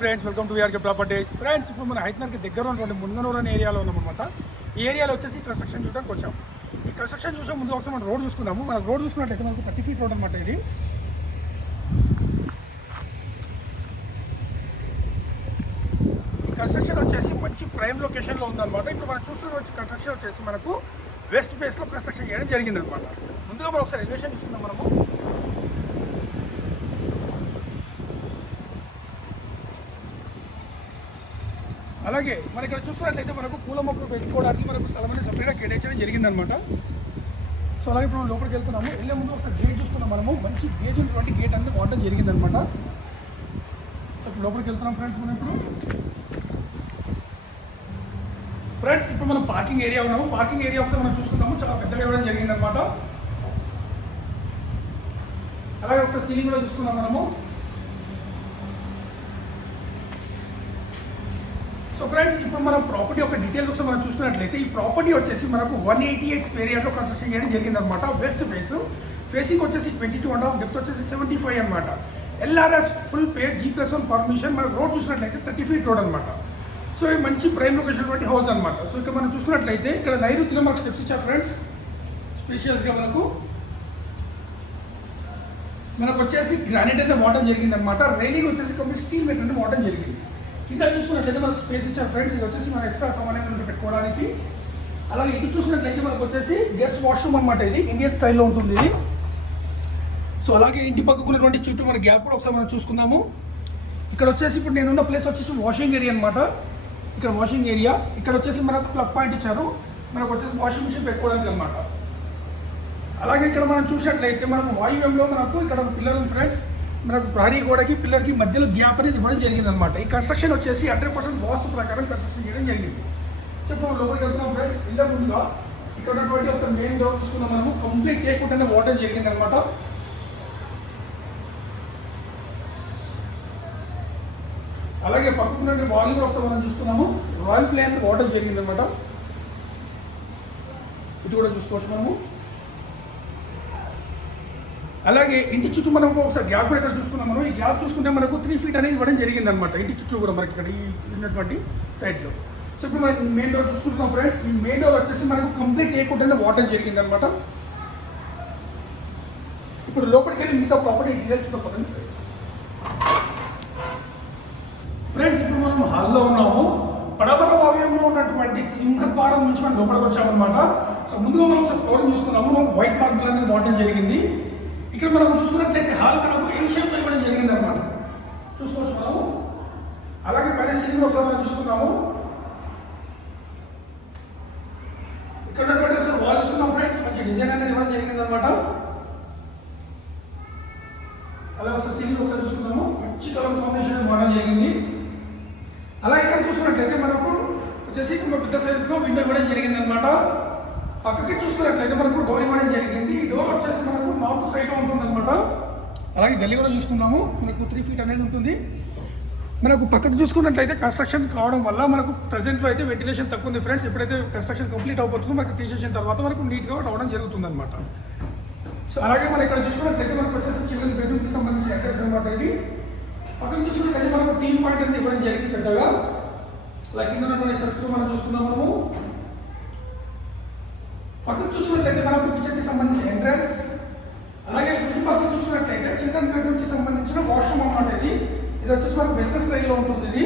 Friends, welcome to VRK properties. Friends, ఇప్పుడు మన హైదరాబాద్కి దగ్గర ఉన్నటువంటి మున్గనూరు అనే ఏరియాలో ఉన్నామన్నమాట. ఈ ఏరియాలో వచ్చేసి కన్స్ట్రక్షన్ చూడడానికి వచ్చాం. ఈ కన్స్ట్రక్షన్ చూసే ముందు ఒకసారి మనం రోడ్ చూసుకున్నాము. మన రోడ్ చూసుకున్నట్లయితే మనకు 30 feet రోడ్ అనమాట. ఇది ఈ కన్స్ట్రక్షన్ వచ్చేసి మంచి ప్రైమ్ లొకేషన్లో ఉందన్నమాట. ఇప్పుడు మనం చూస్తున్న కన్స్ట్రక్షన్ వచ్చేసి మనకు వెస్ట్ ఫేస్లో కన్స్ట్రక్షన్ చేయడం జరిగిందనమాట. ముందుగా మనం ఒకసారి ఎలివేషన్ చూసుకుందాం. మనము అలాగే మన ఇక్కడ చూసుకున్నట్లయితే మనకు పూల మొక్కలు పెట్టుకోవడానికి మనకు స్థలం అనేది సపరేట్గా కేటాయించడం జరిగిందనమాట. సో అలాగే ఇప్పుడు మనం లోపలికి వెళ్తున్నాము. వెళ్ళే ముందు ఒకసారి గేట్ చూసుకున్నాం. మనము మంచి గేజ్ ఉన్నటువంటి గేట్ అనేది వాడడం జరిగిందనమాట. సో ఇప్పుడు లోపలికి వెళ్తున్నాం ఫ్రెండ్స్. మనం ఇప్పుడు మనం పార్కింగ్ ఏరియా ఉన్నాము. పార్కింగ్ ఏరియా ఒకసారి మనం చూసుకున్నాము. చాలా పెద్దగా ఇవ్వడం జరిగిందనమాట. అలాగే ఒకసారి సీలింగ్ కూడా చూసుకున్నాం మనము. సో ఫ్రెండ్స్, ఇప్పుడు మనం ప్రాపర్టీ ఒక డీటెయిల్స్ ఒకసారి మనం చూసుకున్నట్లయితే ఈ ప్రాపర్టీ వచ్చేసి మనకు 188 స్క్వేర్ యార్డ్లో కన్స్ట్రక్షన్ చేయడం జరిగిందనమాట. వెస్ట్ ఫేసింగ్ వచ్చేసి 22.5, డెప్త్ వచ్చేసి 75 అనమాట. ఎల్ఆర్ఎస్ ఫుల్ పేడ్ G+1 పర్మిషన్. మనకు రోడ్ చూసినట్లయితే 30 feet రోడ్ అనమాట. సో ఇది మంచి ప్రైమ్ లొకేషన్ వంటి హౌస్ అనమాట. సో ఇక్కడ మనం చూసుకున్నట్లయితే ఇక్కడ నైరుతిలో మనకు స్టెప్స్ ఇచ్చారు ఫ్రెండ్స్. స్పేషియస్గా మనకు వచ్చేసి గ్రానైట్ అనేది వాడడం జరిగిందనమాట. రైలింగ్ వచ్చేసి కంప్లీట్ స్టీల్ మెటీరియల్ అనేది వాడడం జరిగింది. కింద చూసుకున్నట్లయితే మనకు స్పేస్ ఇచ్చారు ఫ్రెండ్స్. ఇది వచ్చేసి మన ఎక్స్ట్రా సామాన్యంగా పెట్టుకోవడానికి. అలాగే ఇటు చూసుకున్నట్లయితే మనకు వచ్చేసి గెస్ట్ వాష్రూమ్ అనమాట. ఇది ఇండియన్ స్టైల్లో ఉంటుంది ఇది. సో అలాగే ఇంటి పక్కకు ఉన్నటువంటి చుట్టూ మన గ్యాప్ కూడా ఒకసారి మనం చూసుకుందాము. ఇక్కడ వచ్చేసి ఇప్పుడు నేనున్న ప్లేస్ వచ్చేసి వాషింగ్ ఏరియా అనమాట. ఇక్కడ వాషింగ్ ఏరియా. ఇక్కడ వచ్చేసి మనకు ప్లగ్ పాయింట్ ఇచ్చారు. మనకు వచ్చేసి వాషింగ్ మిషన్ పెట్టుకోవడానికి అనమాట. అలాగే ఇక్కడ మనం చూసినట్లయితే మనకు వాయువ్యంలో మనకు ఇక్కడ పిల్లర్ ఉంది ఫ్రెండ్స్. మనకు ప్రహరీ గోడకి పిల్లర్కి మధ్యలో గ్యాప్ అనేది ఇవ్వడం జరిగింది అనమాట. ఈ కన్స్ట్రక్షన్ వచ్చేసి 100% వాస్తు ప్రకారం కన్స్ట్రక్షన్ చేయడం జరిగింది. సో ఇప్పుడు లోపలికి వెళ్తున్నాం ఫ్రెండ్స్. ఇలా ముందుగా ఇక్కడ ఉన్నటువంటి ఒక మెయిన్ డోర్ చూసుకున్నాం. మనము కంప్లీట్ టేక్వుడ్ అనేది వాడడం జరిగింది అనమాట. అలాగే పక్కకున్న వాల్ కూడా ఒకసారి మనం చూసుకున్నాము. రాయల్ ప్లేన్ వాడడం జరిగింది అనమాట. ఇటు కూడా చూసుకోవచ్చు మనము. అలాగే ఇంటి చుట్టూ మనం ఒకసారి గ్యాప్ కూడా ఇక్కడ చూసుకున్నాం. మనం ఈ గ్యాప్ చూసుకుంటే మనకు 3 feet అనేది ఇవ్వడం జరిగింది అనమాట. ఇంటి చుట్టూ కూడా మనకి ఇక్కడ ఈ ఉన్నటువంటి సైడ్లో. సో ఇప్పుడు మనం మెయిన్ డోర్ చూసుకుంటున్నాం ఫ్రెండ్స్. ఈ మెయిన్ డోర్ వచ్చేసి మనకు కంప్లీట్ టేక్వుడ్ అనేది వాడడం జరిగింది అనమాట. ఇప్పుడు లోపలికి వెళ్ళి మిగతా ప్రాపర్టీ డీటెయిల్స్ చూద్దాం ఫ్రెండ్స్. ఇప్పుడు మనం హాల్లో ఉన్నాము. పడమర వాయువ్యంలో ఉన్నటువంటి సింహద్వారం నుంచి మనం లోపలికి వచ్చామన్నమాట. సో ముందుగా మనం ఫ్లోరింగ్ చూసుకున్నాము. మనం వైట్ మార్బుల్ అనేది వాడడం జరిగింది. ఇక్కడ మనం చూసుకున్నట్లయితే హాల్ మనకు ఎల్ షేప్లో ఇవ్వడం జరిగింది అనమాట. చూసుకోవచ్చు మనము. అలాగే పైన సీలింగ్ ఒకసారి మనం చూసుకున్నాము. ఇక్కడ ఉన్నటువంటి ఒకసారి వాల్ చూసుకున్నాం ఫ్రెండ్స్. మంచి డిజైన్ అనేది ఇవ్వడం జరిగింది అనమాట. అలాగే ఒకసారి సీలింగ్ ఒకసారి చూసుకున్నాము. మంచి కలర్ కాంబినేషన్ ఇవ్వడం జరిగింది. అలాగే ఇక్కడ చూసుకున్నట్లయితే మనకు వచ్చేసి పెద్ద సైజులో విండో ఇవ్వడం జరిగింది అనమాట. పక్కకి చూసుకున్నట్లయితే మనకు డోర్ ఇవ్వడం జరిగింది. ఈ డోర్ వచ్చేసి మనకు నార్త్ సైడ్లో ఉంటుంది అనమాట. అలాగే గల్లీ కూడా చూసుకున్నాము. మనకు 3 feet అనేది ఉంటుంది. మనకు పక్కకు చూసుకున్నట్లయితే కన్స్ట్రక్షన్ కావడం వల్ల మనకు ప్రజెంట్లో అయితే వెంటిలేషన్ తక్కువ ఉంది ఫ్రెండ్స్. ఎప్పుడైతే కన్స్ట్రక్షన్ కంప్లీట్ అయిపోతుందో మనకు తీసేసిన తర్వాత మనకు నీట్గా రావడం జరుగుతుంది అనమాట. సో అలాగే మనం ఇక్కడ చూసుకున్నట్లయితే మనకు వచ్చేసి చిల్డ్రన్ బెడ్రూమ్కి సంబంధించిన అడ్రస్ అనమాట. ఇది పక్కకు చూసుకున్నట్లయితే మనకు టీమ్ పాయింట్ అనేది ఇవ్వడం జరిగింది పెద్దగా. అలా కింద ఉన్నటువంటి సెల్ఫ్స్ మనం చూసుకున్నాం. మనము పక్కకు చూసుకున్నట్లయితే మనకు కిచెన్కి సంబంధించిన ఎంట్రన్స్. అలాగే ఇంటి పక్కకు చూసుకున్నట్లయితే చిల్డ్రన్ బెడ్రూమ్కి సంబంధించిన వాష్రూమ్ అన్నమాట. ఇది వచ్చేసి మనకు వెస్టర్న్ స్టైల్లో ఉంటుంది. ఇది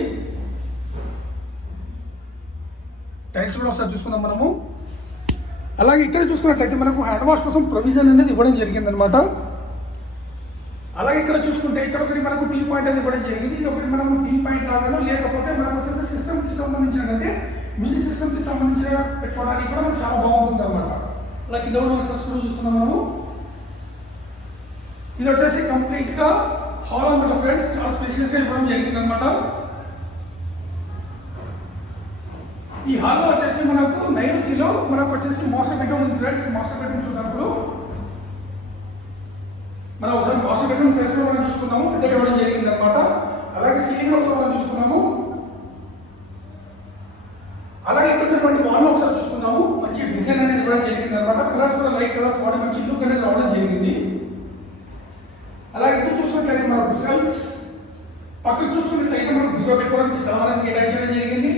టైల్స్ కూడా ఒకసారి చూసుకుందాం మనము. అలాగే ఇక్కడ చూసుకున్నట్లయితే మనకు హ్యాండ్ వాష్ కోసం ప్రొవిజన్ అనేది ఇవ్వడం జరిగిందనమాట. అలాగే ఇక్కడ చూసుకుంటే ఇక్కడ ఒకటి మనకు టీ పాయింట్ అనేది ఇవ్వడం జరిగింది. ఇది ఒకటి మనము టీ పాయింట్ లాగానో లేకపోతే మనకు వచ్చేసి సిస్టమ్కి సంబంధించిన అంటే మ్యూజిక్ సిస్టమ్కి సంబంధించిన పెట్టుకోవడానికి కూడా మనకు చాలా బాగుంటుంది అనమాట. అలా కింద మనం సబ్స్క్రైబ్ చూసుకున్నాం మనము. ఇది వచ్చేసి కంప్లీట్గా హాల్ అనమాట ఫ్రెండ్స్. చాలా స్పేషియస్గా ఇవ్వడం జరిగింది అనమాట. ఈ హాల్లో వచ్చేసి మనకు నైరుతిలో మనకు వచ్చేసి మాస్టర్ బెడ్రూమ్ ఉంది ఫ్రెండ్స్. మాస్టర్ బెడ్రూమ్ చూసినప్పుడు మనం ఒకసారి మాస్టర్ బెడ్రూమ్ సైజ్ కూడా మనం చూసుకున్నాము. పెద్దగా ఇవ్వడం జరిగింది అనమాట. అలాగే సీలింగ్ ఒకసారి మనం చూసుకున్నాము. అలాగే ఇక్కడ వాల్ ఒకసారి చూసుకున్నాము. మంచి డిజైన్ అనేది ఇవ్వడం జరిగింది అనమాట. కలర్స్ కూడా లైట్ కలర్స్ వాడి మంచి లుక్ అనేది రావడం జరిగింది. అలాగే ఇటు చూసినట్లయితే మనకు సెల్ఫ్స్ పక్కన చూసుకున్నట్లయితే మనం బీరో పెట్టుకోవడానికి స్థలం అనేది కేటాయించడం జరిగింది.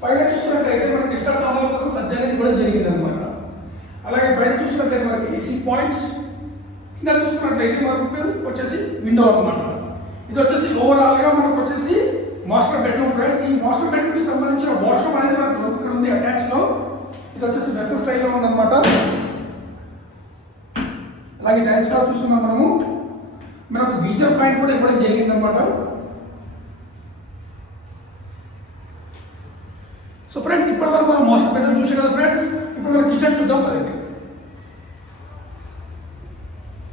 పైన చూసుకున్నట్లయితే మనకి ఎక్స్ట్రా సామాన్ల కోసం సజ్జ అనేది కూడా జరిగింది అనమాట. అలాగే పైన చూసుకున్నట్లయితే మనకి ఏసీ పాయింట్స్, కింద చూసుకున్నట్లయితే మనకు వచ్చేసి విండో అనమాట. ఇది వచ్చేసి ఓవరాల్ గా మనకు వచ్చేసి మాస్టర్ బెడ్రూమ్ ఫ్రెండ్స్. ఈ మాస్టర్ బెడ్రూమ్ కి సంబంధించిన వాష్రూమ్ అనేది మనకు ఇక్కడ ఉంది అటాచ్ లో. ఇది వచ్చేసి వెస్టర్న్ స్టైల్లో ఉందన్నమాట. అలాగే టైల్స్ కూడా చూస్తున్నాం మనకు గీజర్ పాయింట్ కూడా ఇవ్వడం జరిగింది అనమాట. సో ఫ్రెండ్స్ ఇప్పటి వరకు మనం మాస్టర్ బెడ్రూమ్ చూసే కదా ఫ్రెండ్స్. ఇప్పుడు మనం కిచెన్ చూద్దాం పదండి.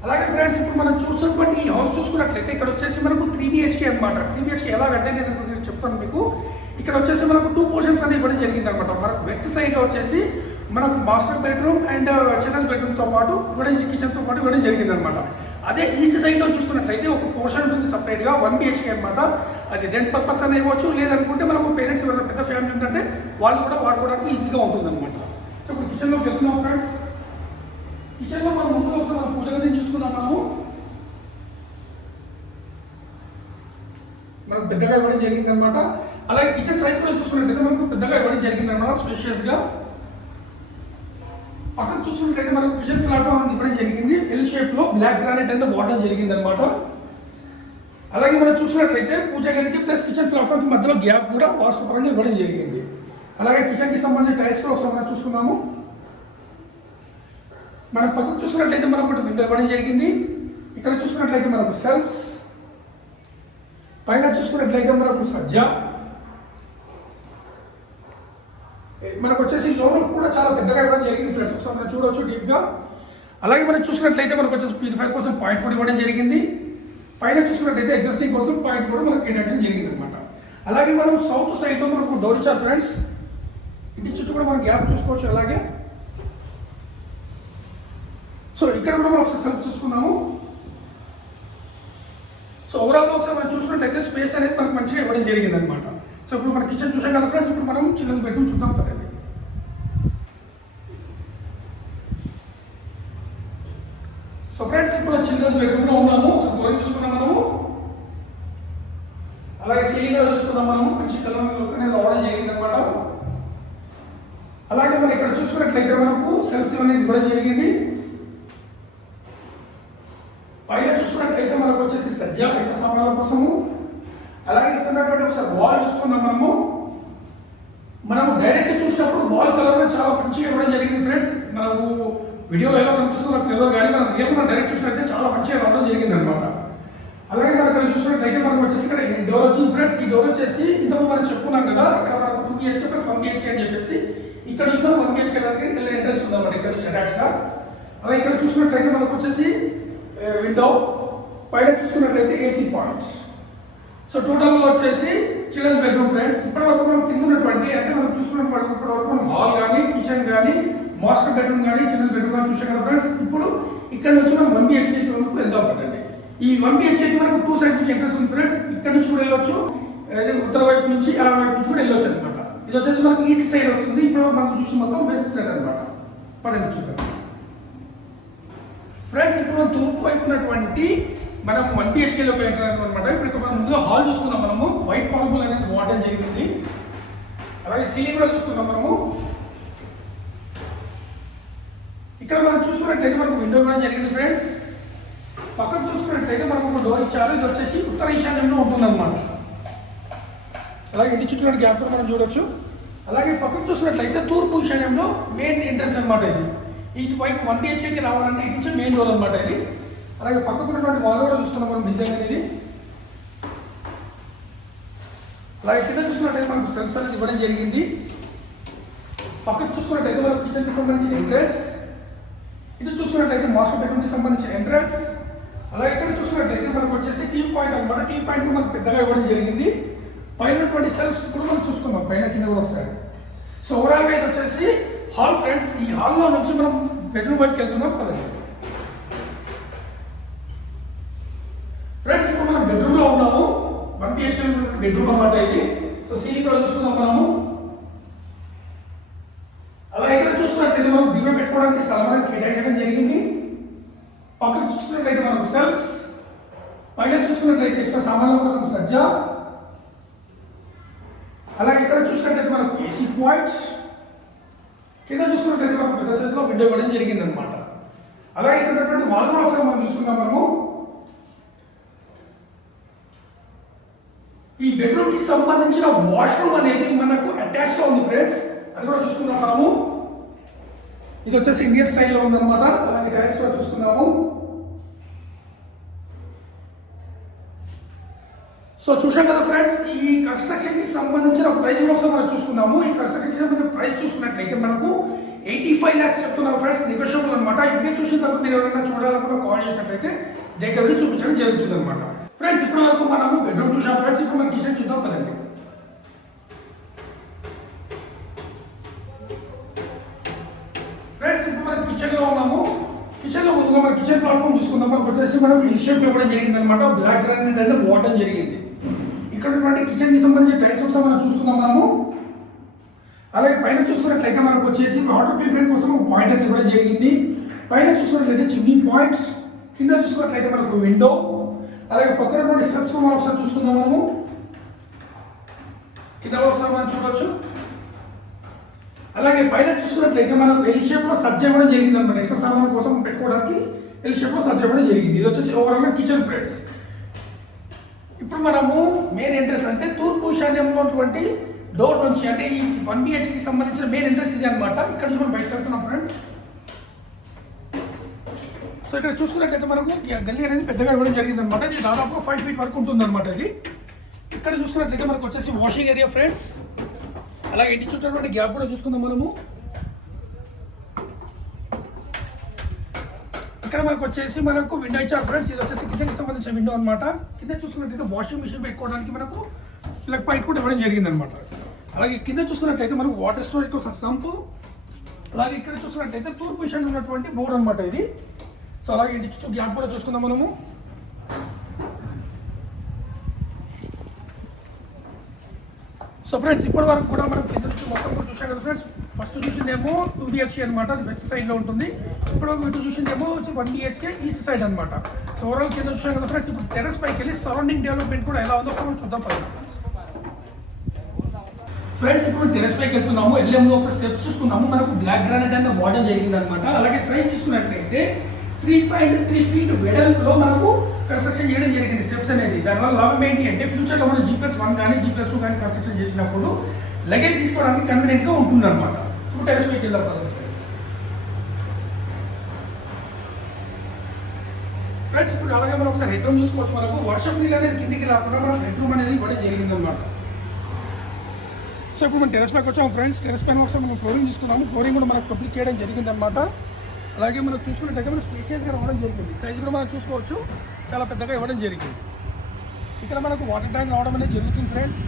అలాగే ఫ్రెండ్స్ ఇప్పుడు మనం చూస్తున్నటువంటి ఈ హౌస్ చూసుకున్నట్లయితే ఇక్కడ వచ్చేసి మనకు 3BHK అనమాట. 3BHK ఎలా అంటే నేను చెప్తాను మీకు. ఇక్కడ వచ్చేసి మనకు 2 పోర్షన్స్ అనేది ఇవ్వడం జరిగింది అనమాట. మనకు వెస్ట్ సైడ్లో వచ్చేసి మనకు మాస్టర్ బెడ్రూమ్ అండ్ చిల్డ్రన్స్ బెడ్రూమ్తో పాటు కిచెన్తో పాటు ఇవ్వడం జరిగింది అనమాట. అదే ఈస్ట్ సైడ్లో చూసుకున్నట్లయితే ఒక పోర్షన్ ఉంటుంది సపరేట్గా 1BHK అనమాట. అది రెంట్ పర్పస్ అని ఇవ్వచ్చు, లేదనుకుంటే మనకు పేరెంట్స్ ఎవరైనా పెద్ద ఫ్యామిలీ ఉంటే వాళ్ళు కూడా వాడుకోవడానికి ఈజీగా ఉంటుంది అనమాట. సో ఇప్పుడు కిచెన్లోకి వెళ్తున్నాం ఫ్రెండ్స్. కిచెన్లో మనం ముందు ఒకసారి మనం పూజ గదిని చూసుకుందాం. మనకు పెద్దగా ఇవ్వడం జరిగింది అనమాట. అలాగే కిచెన్ సైజ్ కూడా చూసుకున్నట్లయితే మనకు పెద్దగా ఇవ్వడం జరిగింది అనమాట, స్పేషియస్గా. పక్కన చూసుకున్నట్లయితే మనకు కిచెన్ ప్లాట్ఫామ్ ఇవ్వడం జరిగింది. ఎల్ షేప్లో బ్లాక్ గ్రానైట్ అనేది వాడడం జరిగింది అనమాట. అలాగే మనం చూసుకున్నట్లయితే పూజ గదికి ప్లస్ కిచెన్ ప్లాట్ఫామ్కి మధ్యలో గ్యాప్ కూడా వాస్తుపరంగా ఇవ్వడం జరిగింది. అలాగే కిచెన్కి సంబంధించిన టైల్స్ కూడా ఒకసారి మనం చూసుకున్నాము. మనం పక్కన చూసుకున్నట్లయితే మనకు ఒకటి విండో ఇవ్వడం జరిగింది. ఇక్కడ చూసుకున్నట్లయితే మనకు సెల్ఫ్స్, పైన చూసుకున్నట్లయితే మనకు సజ్జ, మనకు వచ్చేసి లోన్ కూడా చాలా పెద్దగా ఇవ్వడం జరిగింది ఫ్రెండ్స్. ఒకసారి మనం చూడవచ్చు డీప్గా. అలాగే మనం చూసుకున్నట్లయితే మనకు వచ్చేసి ప్యూరిఫైర్ కోసం పాయింట్ కూడా ఇవ్వడం జరిగింది. పైన చూసుకున్నట్లయితే ఎగ్జిస్టింగ్ కోసం పాయింట్ కూడా మనకు కేటాయించడం జరిగింది అనమాట. అలాగే మనం సౌత్ సైడ్లో మనకు డోర్ ఇచ్చారు ఫ్రెండ్స్. ఇంటి చుట్టూ కూడా మనం గ్యాప్ చూసుకోవచ్చు. అలాగే సో ఇక్కడ కూడా మనం ఒకసారి సెలెక్ట్ చూసుకున్నాము. సో ఓవరాల్గా ఒకసారి మనం చూసుకున్నట్లయితే స్పేస్ అనేది మనకు మంచిగా ఇవ్వడం జరిగింది అనమాట. సో ఇప్పుడు మన కిచెన్ చూసాం కదా ఫ్రెండ్స్. ఇప్పుడు మనం చిల్డ్రన్స్ బెడ్రూమ్ చూద్దాం కదండి. సో ఫ్రెండ్స్ ఇప్పుడు చిల్డ్రన్స్ బెడ్రూమ్లో ఉన్నాము. సో ఫ్లోరింగ్ చూసుకున్నాం మనము. అలాగే సీలింగ్ కూడా చూసుకున్నాం మనము. మంచి కలర్ లుక్ అనేది రావడం జరిగింది అనమాట. అలాగే మనం ఇక్కడ చూసుకున్నట్లయితే మనకు సెల్ఫ్ అనేది ఇవ్వడం జరిగింది. పైన చూసుకున్నట్లయితే మనకు వచ్చేసి సజ్జ ఎక్స్ట్రా సామాన్ల కోసము. అలాగే ఇక్కడ ఒకసారి వాల్ చూసుకున్నాం మనము డైరెక్ట్ చూసినప్పుడు వాల్ కలర్ చాలా మంచిగా ఇవ్వడం జరిగింది ఫ్రెండ్స్. మనము వీడియోలో ఎలా కనిపిస్తుందో నాకు తెలియదు, కానీ మనం రియల్గా డైరెక్ట్ చూసినట్లయితే చాలా మంచిగా రావడం జరిగింది అనమాట. అలాగే మనం ఇక్కడ చూసినట్లయితే మనకు వచ్చేసి ఇక్కడ డోర్ వచ్చింది ఫ్రెండ్స్. ఈ డోర్ వచ్చేసి ఇంతకు మనం చెప్పుకున్నాం కదా, ఇక్కడ మనకు 2BHK ప్లస్ 1BHK అని చెప్పేసి ఇక్కడ చూసిన 1BHK ఎంట్రెన్స్ ఉందన్నమాట ఇక్కడ నుంచి అటాచ్గా. అలాగే ఇక్కడ చూసినట్లయితే మనకు వచ్చేసి విండో, పైన చూసుకున్నట్లయితే ఏసీ పాయింట్స్. సో టోటల్గా వచ్చేసి చిల్డ్రన్స్ బెడ్రూమ్ ఫ్రెండ్స్. ఇప్పటివరకు మనం కింద ఉన్నటువంటి అంటే మనం చూసుకున్నటువంటి ఇప్పటివరకు మనం హాల్ కానీ కిచెన్ కానీ మాస్టర్ బెడ్రూమ్ కానీ చిల్డ్రన్స్ బెడ్రూమ్ కానీ చూసాం కదా ఫ్రెండ్స్. ఇప్పుడు ఇక్కడ నుంచి మనం 1BHK వరకు వెళ్దాం కదండి. ఈ 1BHK మనకు 2 సైడ్స్ నుంచి ఎంట్రెన్స్ ఉంది ఫ్రెండ్స్. ఇక్కడ నుంచి కూడా వెళ్ళొచ్చు, ఉత్తర వైపు నుంచి ఆ వైపు నుంచి కూడా వెళ్ళొచ్చు అనమాట. ఇది వచ్చేసి మనకు ఈస్ట్ సైడ్ వస్తుంది. ఇప్పుడు మనం చూసిన మొత్తం వెస్ట్ సైడ్ అనమాట. పదండి చూద్దాం ఫ్రెండ్స్. ఇప్పుడు తూర్పు వైపు ఉన్నటువంటి మనం 1BHKలోకి ఎంటర్ అనమాట. ఇప్పుడు మనం ముందుగా హాల్ చూసుకున్నాం మనము. వైట్ మార్బుల్ అనేది వాడడం జరిగింది. అలాగే సీలింగ్ కూడా చూసుకున్నాం మనము. ఇక్కడ మనం చూసుకున్నట్లయితే మనకు విండో కూడా జరిగింది ఫ్రెండ్స్. పక్కన చూసుకున్నట్లయితే మనకు ఒక డోర్ ఇచ్చారు. ఇది వచ్చేసి ఉత్తర ఈశాన్యంలో ఉంటుందన్నమాట. అలాగే ఇంటి చుట్టూ గ్యాప్ కూడా మనం చూడొచ్చు. అలాగే పక్కన చూసుకున్నట్లయితే తూర్పు ఈశాన్యంలో మెయిన్ ఎంట్రన్స్ అనమాట. ఇది వైపు 1BHKకి రావాలంటే ఇటు నుంచి మెయిన్ డోర్ అనమాట ఇది. అలాగే పక్కకున్నటువంటి వాల్ కూడా చూస్తున్నాం మనం డిజైన్ అనేది. అలాగే కింద చూసుకున్నట్టయితే మనకు సెల్ఫ్స్ అనేది ఇవ్వడం జరిగింది. పక్కకు చూసుకున్నట్టయితే మనకు కిచెన్కి సంబంధించిన ఎంట్రన్స్, ఇది చూసుకున్నట్లయితే మాస్టర్ బెడ్రూమ్కి సంబంధించిన ఎంట్రన్స్. అలాగే ఇక్కడ చూసుకున్నట్లయితే మనకు వచ్చేసి టీ పాయింట్ అనమాట. టీ పాయింట్ కూడా మనకు పెద్దగా ఇవ్వడం జరిగింది. పైన సెల్ఫ్స్ కూడా మనం చూసుకుందాం పైన కింద కూడా ఒకసారి. సో ఓవరాల్గా ఇది వచ్చేసి హాల్ ఫ్రెండ్స్. ఈ హాల్లో నుంచి మనం బెడ్రూమ్ వైపుకి వెళ్తున్నాం కదండి ఫ్రెండ్స్. ఇప్పుడు మనం బెడ్రూమ్లో ఉన్నాము. 1BHK బెడ్రూమ్ అన్నమాట ఇది. సో సీలింగ్ కూడా చూసుకుందాం మనము. అలా ఇక్కడ చూసుకున్నట్లయితే మనం బీరో పెట్టుకోవడానికి స్థలం అనేది కేటాయించడం జరిగింది. పక్కన చూసుకున్నట్లయితే మనకు సెల్ఫ్స్, పైన చూసుకున్నట్లయితే ఎక్స్ట్రా సామాన్ల కోసం సజ్జ, అలాగే ఇక్కడ చూసినట్లయితే మనకు ఏసీ పాయింట్స్, కింద చూసుకున్నట్లయితే మనకు పెద్ద సైజులో విండో ఇవ్వడం జరిగింది అనమాట. అలాగే ఇక్కడ ఉన్నటువంటి వాల్ కూడా ఒకసారి మనం చూసుకుందాం. మనము ఈ బెడ్రూమ్ కి సంబంధించిన వాష్రూమ్ అనేది మనకు అటాచ్ లో ఉంది ఫ్రెండ్స్, అది కూడా చూసుకుందాం మనము. ఇది వచ్చేసి ఇండియన్ స్టైల్లో ఉందన్నమాట. అలాగే టైల్స్ కూడా చూసుకుందాము. సో చూసాం కదా ఫ్రెండ్స్, ఈ కన్స్ట్రక్షన్ కి సంబంధించిన ప్రైస్ ఒకసారి మనం చూసుకుందాము. ఈ కన్స్ట్రక్షన్ సంబంధించిన ప్రైస్ చూసుకున్నట్లయితే మనకు 85 lakhs చెప్తున్నారు ఫ్రెండ్స్, నెగోషియబుల్ అనమాట. ఇప్పుడే చూసిన తర్వాత మీరు ఎవరైనా చూడాలనుకున్న కాల్ చేసినట్లయితే దగ్గర నుండి చూపించడం జరుగుతుంది అనమాట. ఫ్రెండ్స్ ఇప్పటి వరకు మనము బెడ్రూమ్ చూసాం ఫ్రెండ్స్, ఇప్పుడు మనం కిచెన్ చూద్దాం కదండి. ఫ్రెండ్స్ ఇప్పుడు మనం కిచెన్ లో ఉన్నాము. కిచెన్ లో ముందుగా మనం కిచెన్ ప్లాట్ఫామ్ చూసుకుందాం. మనకు వచ్చేసి మనం ఈ షేప్ లో కూడా జరిగింది అనమాట. బ్లాక్ గ్రానైట్ అంటే వాటర్ జరిగింది. ఇక్కడ ఉన్నటువంటి కిచెన్ కి సంబంధించిన టైల్స్ ఒకసారి మనం చూసుకుందాం మనము. అలాగే పైన చూసుకున్నట్లయితే మనకు వచ్చేసి వాటర్ ప్యూరిఫైర్ కోసం పాయింట్ అనేది కూడా జరిగింది. పైన చూసుకున్నట్లయితే చిమ్నీ పాయింట్స్, కింద చూసుకున్నట్లయితే మనకు విండో, అలాగే పక్కన స్టెప్స్ మనం ఒకసారి చూసుకుందాం మనము. కింద ఒకసారి మనం చూడవచ్చు. అలాగే పైన చూసుకున్నట్లయితే మనకు ఎల్ షేప్ లో సజ్జ ఇవ్వడం జరిగింది అనమాట. ఎక్స్ట్రా సామాన్ కోసం పెట్టుకోవడానికి ఎల్ షేప్ లో సజ్జ ఇవ్వడం జరిగింది. ఇది వచ్చేసి ఓవరాల్ గా కిచెన్ ఫ్రెండ్స్. ఇప్పుడు మనము మెయిన్ ఎంట్రెన్స్ అంటే తూర్పు ఈశాన్యంలో ఉన్నటువంటి డోర్ నుంచి, అంటే ఈ 1 BHK కి సంబంధించిన మెయిన్ ఎంట్రెన్స్ ఇది అనమాట. ఇక్కడ నుంచి మనం బయట వెళ్తున్నాం ఫ్రెండ్స్. సో ఇక్కడ చూసుకున్నట్లయితే మనకు గల్లీ అనేది పెద్దగా ఇవ్వడం జరిగింది అనమాట. ఇది దాదాపు 5 feet వరకు ఉంటుంది అనమాట. ఇది ఇక్కడ చూసుకున్నట్లయితే మనకు వచ్చేసి వాషింగ్ ఏరియా ఫ్రెండ్స్. అలాగే ఇంటి చుట్టూ గ్యాప్ కూడా చూసుకుందాం మనము. ఇక్కడ మనకు వచ్చేసి మనకు విండో ఇచ్చారు ఫ్రెండ్స్. ఇది వచ్చేసి కిచెన్కి సంబంధించిన విండో అనమాట. కింద చూసుకున్నట్లయితే వాషింగ్ మిషన్ పెట్టుకోవడానికి మనకు ఇలా పైప్ కూడా ఇవ్వడం జరిగింది అనమాట. అలాగే కింద చూసుకున్నట్లయితే మనకు వాటర్ స్టోరేజ్ కోసం సంపు, అలాగే ఇక్కడ చూసుకున్నట్లయితే తూర్పు ఈశాన్యం ఉన్నటువంటి బోర్ అనమాట ఇది. సో అలాగే ఇంటి చుట్టూ గ్యాప్ కూడా చూసుకుందాం మనము. సో ఫ్రెండ్స్ ఇప్పటి వరకు కూడా మనం కింద నుంచి మొత్తం కూడా చూసాం కదా ఫ్రెండ్స్. ఫస్ట్ చూసిందేమో 2 BHK అనమాట, అది వెస్ట్ సైడ్లో ఉంటుంది. ఇప్పుడు ఇటు చూసిందేమో 1 BHK ఈస్ట్ సైడ్ అనమాట. సో ఓవరాల్ కింద చూసాం కదా ఫ్రెండ్స్. ఇప్పుడు టెరెస్ పైకి వెళ్ళి సరౌండింగ్ డెవలప్మెంట్ కూడా ఎలా ఉందో మనం చూద్దాం ఫ్రెండ్స్. ఇప్పుడు టెరెస్ పైకి వెళ్తున్నాము. వెళ్ళే ముందు ఒకసారి స్టెప్స్ చూసుకున్నాము. మనకు బ్లాక్ గ్రానైట్ అనేది వాడడం జరిగింది అనమాట. అలాగే సైజ్ చూసుకున్నట్లయితే 3.3 feet వెడల్పులో మనకు కన్స్ట్రక్షన్ చేయడం జరిగింది స్టెప్స్ అనేది. దానివల్ల లాభం ఏంటి అంటే ఫ్యూచర్లో మనం G+1 కానీ G+2 కానీ కన్స్ట్రక్షన్ చేసినప్పుడు లగేజ్ తీసుకోవడానికి కన్వీనియంట్గా ఉంటుంది అనమాట. ఇప్పుడు టెరెస్ పైకి వెళ్దాం ఫ్రెండ్స్. ఇప్పుడు అలాగే మనం ఒకసారి హెడ్ రూమ్ చూసుకోవచ్చు. మనకు వర్షం నీళ్ళు అనేది కిందికి రాకుండా మనం హెడ్ రూమ్ అనేది ఇవ్వడం జరిగింది అనమాట. సో ఇప్పుడు మనం టెరెస్ పైకి వచ్చాము ఫ్రెండ్స్. టెరెస్ పైన ఒకసారి మనం ఫ్లోరింగ్ చూసుకున్నాము. ఫ్లోరింగ్ కూడా మనకు కంప్లీట్ చేయడం జరిగింది అనమాట. అలాగే మనం చూసుకున్నట్టయితే మనం స్పేషియస్గా ఇవ్వడం జరిగింది. సైజ్ కూడా మనం చూసుకోవచ్చు, చాలా పెద్దగా ఇవ్వడం జరిగింది. ఇక్కడ మనకు వాటర్ ట్యాంక్ రావడం అనేది జరుగుతుంది ఫ్రెండ్స్.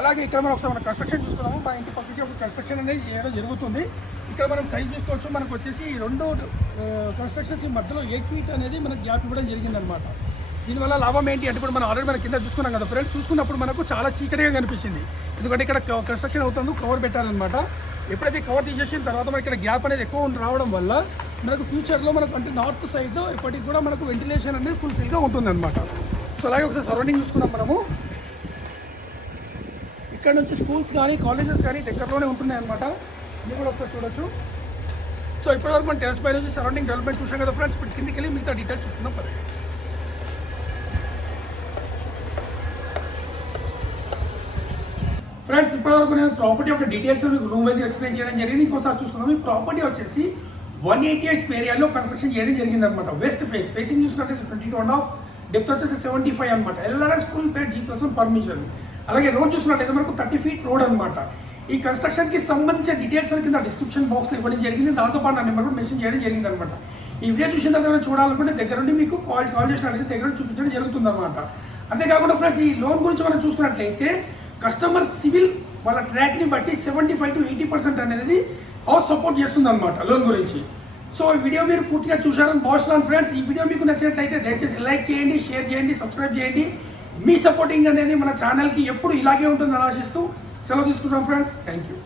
అలాగే ఇక్కడ మనం ఒకసారి మన కన్స్ట్రక్షన్ చూసుకున్నాము. మా ఇంటి పక్కకి ఒక కన్స్ట్రక్షన్ అనేది చేయడం జరుగుతుంది. ఇక్కడ మనం సైజ్ చూసుకోవచ్చు. మనకు వచ్చేసి 2 కన్స్ట్రక్షన్స్ ఈ మధ్యలో 8 feet అనేది మనకు గ్యాప్ ఇవ్వడం జరిగింది అనమాట. దీనివల్ల లాభం ఏంటి అంటే ఇప్పుడు మనం ఆల్రెడీ మన కింద చూసుకున్నాం కదా ఫ్రెండ్స్. చూసుకున్నప్పుడు మనకు చాలా చీకటిగా కనిపించింది, ఎందుకంటే ఇక్కడ కన్స్ట్రక్షన్ అవుతుంది, కవర్ పెట్టారనమాట. ఎప్పుడైతే కవర్ తీసేసిన తర్వాత మనకి ఇక్కడ గ్యాప్ అనేది ఎక్కువ రావడం వల్ల మనకు ఫ్యూచర్లో మనకు అంటే నార్త్ సైడ్లో ఎప్పటికి కూడా మనకు వెంటిలేషన్ అనేది ఫుల్ఫిల్గా ఉంటుంది అనమాట. సో అలాగే ఒకసారి సరౌండింగ్ చూసుకున్నాం మనము. ఇక్కడ నుంచి స్కూల్స్ కానీ కాలేజెస్ కానీ దగ్గరలోనే ఉంటున్నాయి అనమాట. ఇది కూడా ఒకసారి చూడొచ్చు. సో ఇప్పటివరకు మనం టెరెస్ పై నుంచి సరౌండింగ్ డెవలప్మెంట్ చూసాం కదా ఫ్రెండ్స్. ఇప్పుడు కిందికి వెళ్ళి మిగతా డీటెయిల్స్ చూస్తున్నాం పర్లేదు. ఫ్రెండ్స్ ఇప్పటివరకు నేను ప్రాపర్టీ యొక్క డీటెయిల్స్ మీకు రూమ్ వైజ్ ఎక్స్ప్లెయిన్ చేయడం జరిగింది. ఇంకోసారి చూసుకున్నాం. ఈ ప్రాపర్టీ వచ్చేసి 188 స్క్వేర్ యార్డ్లో కన్స్ట్రక్షన్ చేయడం జరిగింది అనమాట. వెస్ట్ ఫేసింగ్ చూసుకున్నట్లయితే 22.5, డెప్త్ వచ్చేసి 75 అనమాట. LRS ఫుల్ పేడ్ G+1 పర్మిషన్. అలాగే రోడ్ చూసుకున్నట్లయితే మనకు 30 feet రోడ్ అనమాట. ఈ కన్స్ట్రక్షన్కి సంబంధించిన డీటెయిల్స్ కింద డిస్క్రిప్షన్ బాక్స్లో ఇవ్వడం జరిగింది. దాంతోపాటు నా నెంబర్ కూడా మెన్షన్ చేయడం జరిగింది అనమాట. ఈ వీడియో చూసిన తర్వాత చూడాలనుకుంటే దగ్గర నుండి మీకు కాల్ చేసినట్లయితే దగ్గర నుండి చూపించడం జరుగుతుంది అనమాట. అంతేకాకుండా ఫ్రెండ్స్ ఈ లోన్ గురించి మనం చూసుకున్నట్లయితే కస్టమర్ సివిల్ వాళ్ళ ట్రాక్ని బట్టి 75 to 80% అనేది హౌస్ సపోర్ట్ చేస్తుంది అనమాట లోన్ గురించి. సో ఈ వీడియో మీరు పూర్తిగా చూశారని భావిస్తున్నాను ఫ్రెండ్స్. ఈ వీడియో మీకు నచ్చినట్లయితే దయచేసి లైక్ చేయండి, షేర్ చేయండి, సబ్స్క్రైబ్ చేయండి. మీ సపోర్టింగ్ అనేది మన ఛానల్కి ఎప్పుడు ఇలాగే ఉంటుందని ఆశిస్తూ సెలవు తీసుకుంటాం ఫ్రెండ్స్. Thank you.